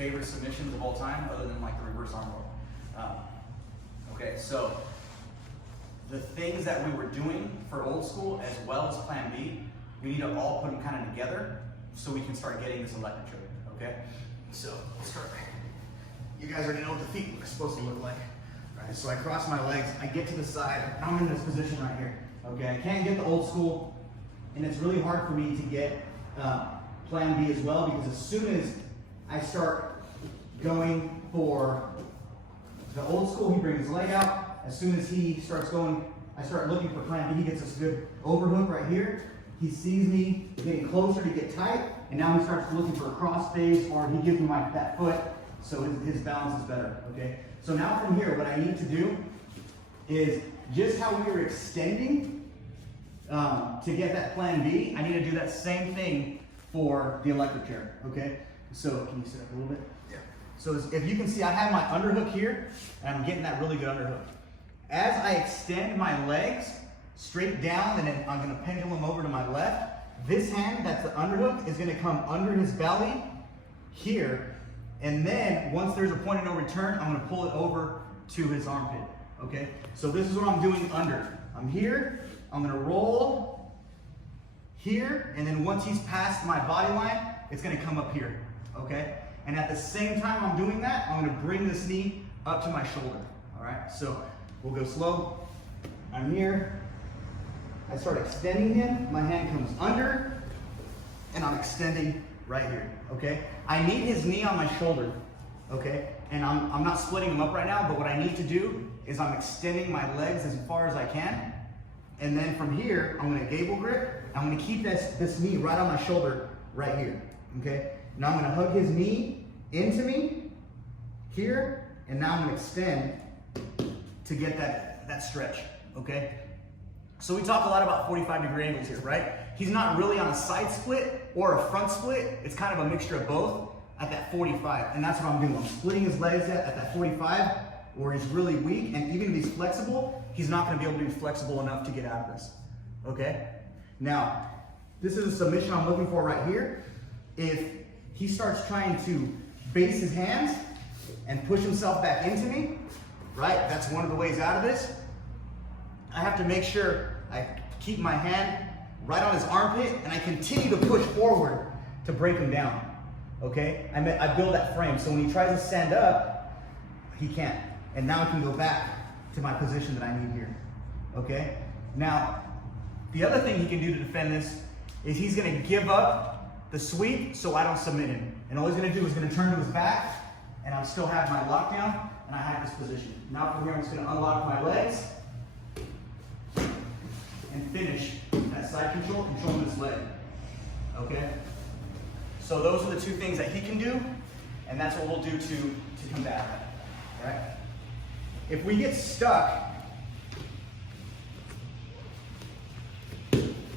favorite submissions of all time, other than like the reverse arm roll. Okay, so the things that we were doing for old school as well as plan B, we need to all put them kind of together so we can start getting this electric choke, okay? So we'll start. You guys already know what the feet are supposed to look like. All right, so I cross my legs, I get to the side, I'm in this position right here, okay? I can't get the old school, and it's really hard for me to get plan B as well, because as soon as I start going for the old school, he brings his leg out. As soon as he starts going, I start looking for plan B. He gets this good overhook right here. He sees me getting closer to get tight, and now he starts looking for a cross face, or he gives me that foot, so his balance is better, okay? So now from here, what I need to do is just how we were extending to get that plan B, I need to do that same thing for the electric chair, okay? So can you sit up a little bit? Yeah. So if you can see, I have my underhook here, and I'm getting that really good underhook. As I extend my legs straight down, and then I'm gonna pendulum over to my left, this hand, that's the underhook, is gonna come under his belly here, and then once there's a point of no return, I'm gonna pull it over to his armpit, okay? So this is what I'm doing under. I'm here, I'm gonna roll here, and then once he's past my body line, it's gonna come up here, okay? And at the same time I'm doing that, I'm gonna bring this knee up to my shoulder, all right? So we'll go slow. I'm here, I start extending him, my hand comes under, and I'm extending right here, okay? I need his knee on my shoulder, okay? And I'm not splitting him up right now, but what I need to do is I'm extending my legs as far as I can, and then from here, I'm gonna gable grip. I'm gonna keep this knee right on my shoulder right here, okay? Now I'm gonna hug his knee into me here, and now I'm gonna extend to get that stretch, okay? So we talk a lot about 45-degree angles here, right? He's not really on a side split or a front split. It's kind of a mixture of both at that 45, and that's what I'm doing. I'm splitting his legs at that 45, where he's really weak, and even if he's flexible, he's not gonna be able to be flexible enough to get out of this, okay? Now, this is a submission I'm looking for right here. If he starts trying to base his hands and push himself back into me, right? That's one of the ways out of this. I have to make sure I keep my hand right on his armpit, and I continue to push forward to break him down, okay? I build that frame, so when he tries to stand up, he can't. And now I can go back to my position that I need here, okay? Now, the other thing he can do to defend this is he's gonna give up the sweep so I don't submit him. And all he's gonna do is gonna turn to his back, and I'll still have my lockdown, and I have this position. Now from here, I'm just gonna unlock my legs and finish that side control, controlling this leg, okay? So those are the two things that he can do, and that's what we'll do to combat that, right? If we get stuck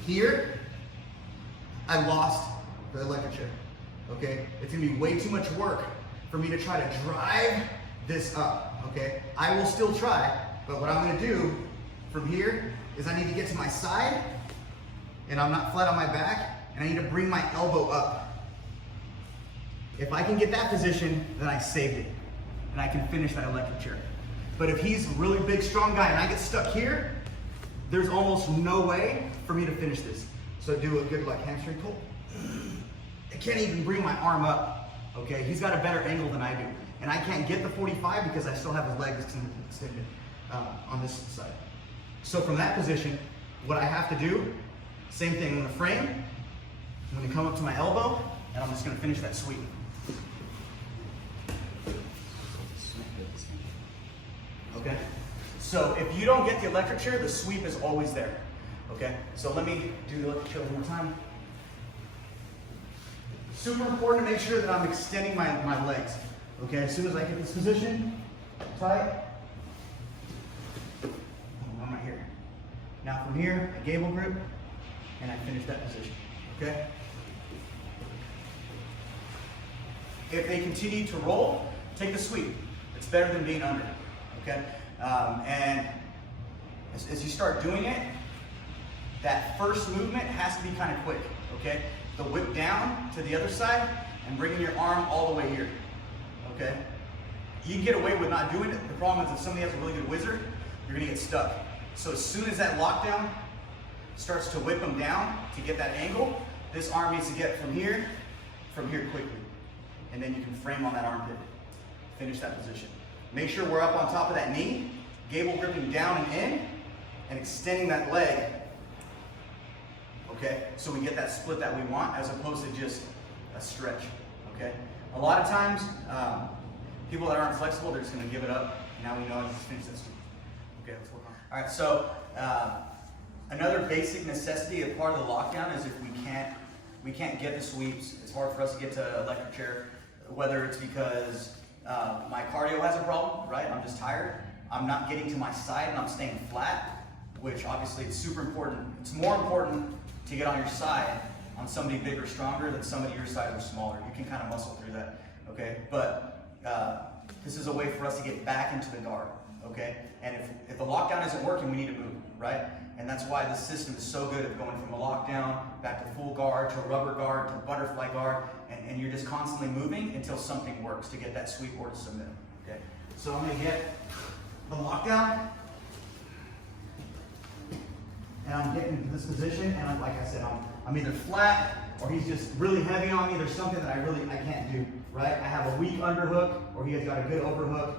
here, I lost the electric chair, okay? It's gonna be way too much work for me to try to drive this up, okay? I will still try, but what I'm gonna do from here is I need to get to my side, and I'm not flat on my back, and I need to bring my elbow up. If I can get that position, then I saved it, and I can finish that electric chair. But if he's a really big, strong guy, and I get stuck here, there's almost no way for me to finish this. So do a good like hamstring pull. I can't even bring my arm up, okay? He's got a better angle than I do. And I can't get the 45 because I still have his legs extended on this side. So from that position, what I have to do, same thing, I'm gonna frame, I'm gonna come up to my elbow, and I'm just gonna finish that sweep. Okay? So if you don't get the electric chair, the sweep is always there. Okay? So let me do the electric chair one more time. Super important to make sure that I'm extending my legs. Okay? As soon as I get this position, tight, I'm right here. Now from here, I gable grip, and I finish that position. Okay? If they continue to roll, take the sweep. It's better than being under. Okay? And as you start doing it, that first movement has to be kind of quick. Okay? The whip down to the other side and bringing your arm all the way here. okay? You can get away with not doing it. The problem is if somebody has a really good whizzer, you're gonna get stuck. So as soon as that lockdown starts to whip them down to get that angle, this arm needs to get from here quickly. And then you can frame on that arm pivot. Finish that position. Make sure we're up on top of that knee, gable gripping down and in, and extending that leg, okay? So we get that split that we want as opposed to just a stretch, okay? A lot of times, people that aren't flexible, they're just gonna give it up. Now we know how to finish this. Okay, let's work on it. All right, so another basic necessity, a part of the lockdown is if we can't get the sweeps, it's hard for us to get to electric chair, whether it's because my cardio has a problem, right? I'm just tired. I'm not getting to my side and I'm staying flat, which obviously is super important. It's more important to get on your side on somebody bigger, stronger than somebody your size or smaller. You can kind of muscle through that, okay? But this is a way for us to get back into the guard, okay? And if the lockdown isn't working, we need to move, right? And that's why this system is so good at going from a lockdown back to full guard, to a rubber guard, to butterfly guard, and you're just constantly moving until something works to get that sweep or to submit, okay? So I'm gonna get the lockdown, and I'm getting into this position, and like I said, I'm either flat or he's just really heavy on me. There's something that I can't do, right? I have a weak underhook, or he has got a good overhook.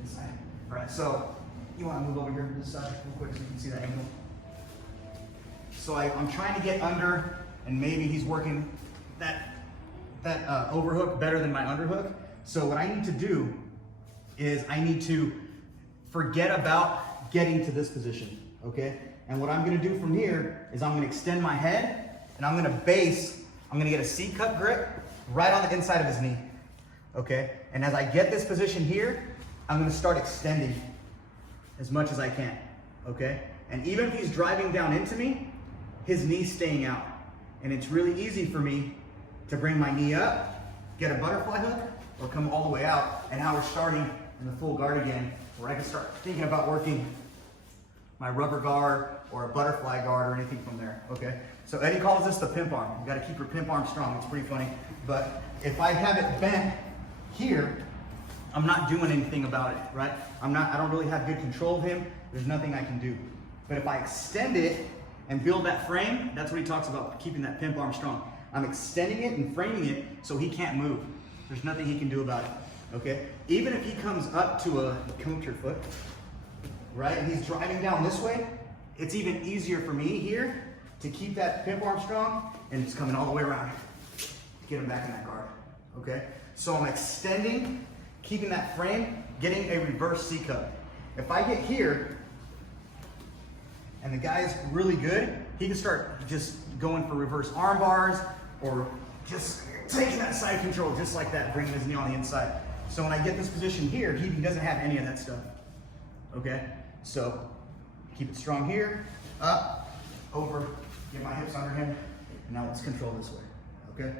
This side. All right, so you want to move over here to this side real quick so you can see that angle. So I'm trying to get under, and maybe he's working that overhook better than my underhook. So what I need to do is I need to forget about getting to this position, okay? And what I'm gonna do from here is I'm gonna extend my head, and I'm gonna get a C-cup grip right on the inside of his knee, okay? And as I get this position here, I'm gonna start extending as much as I can, okay? And even if he's driving down into me, his knee's staying out. And it's really easy for me to bring my knee up, get a butterfly hook, or come all the way out. And now we're starting in the full guard again, where I can start thinking about working my rubber guard or a butterfly guard or anything from there, okay? So Eddie calls this the pimp arm. You gotta keep your pimp arm strong, it's pretty funny. But if I have it bent here, I'm not doing anything about it, right? I don't really have good control of him. There's nothing I can do. But if I extend it and build that frame, that's what he talks about, keeping that pimp arm strong. I'm extending it and framing it so he can't move. There's nothing he can do about it, okay? Even if he comes up to come up to your foot, right? And he's driving down this way, it's even easier for me here to keep that pimp arm strong, and it's coming all the way around. Get him back in that guard, okay? So I'm extending, keeping that frame, getting a reverse C-cup. If I get here, and the guy's really good, he can start just going for reverse arm bars, or just taking that side control just like that, bringing his knee on the inside. So when I get this position here, he doesn't have any of that stuff, okay? So keep it strong here, up, over, get my hips under him, and now let's control this way, okay?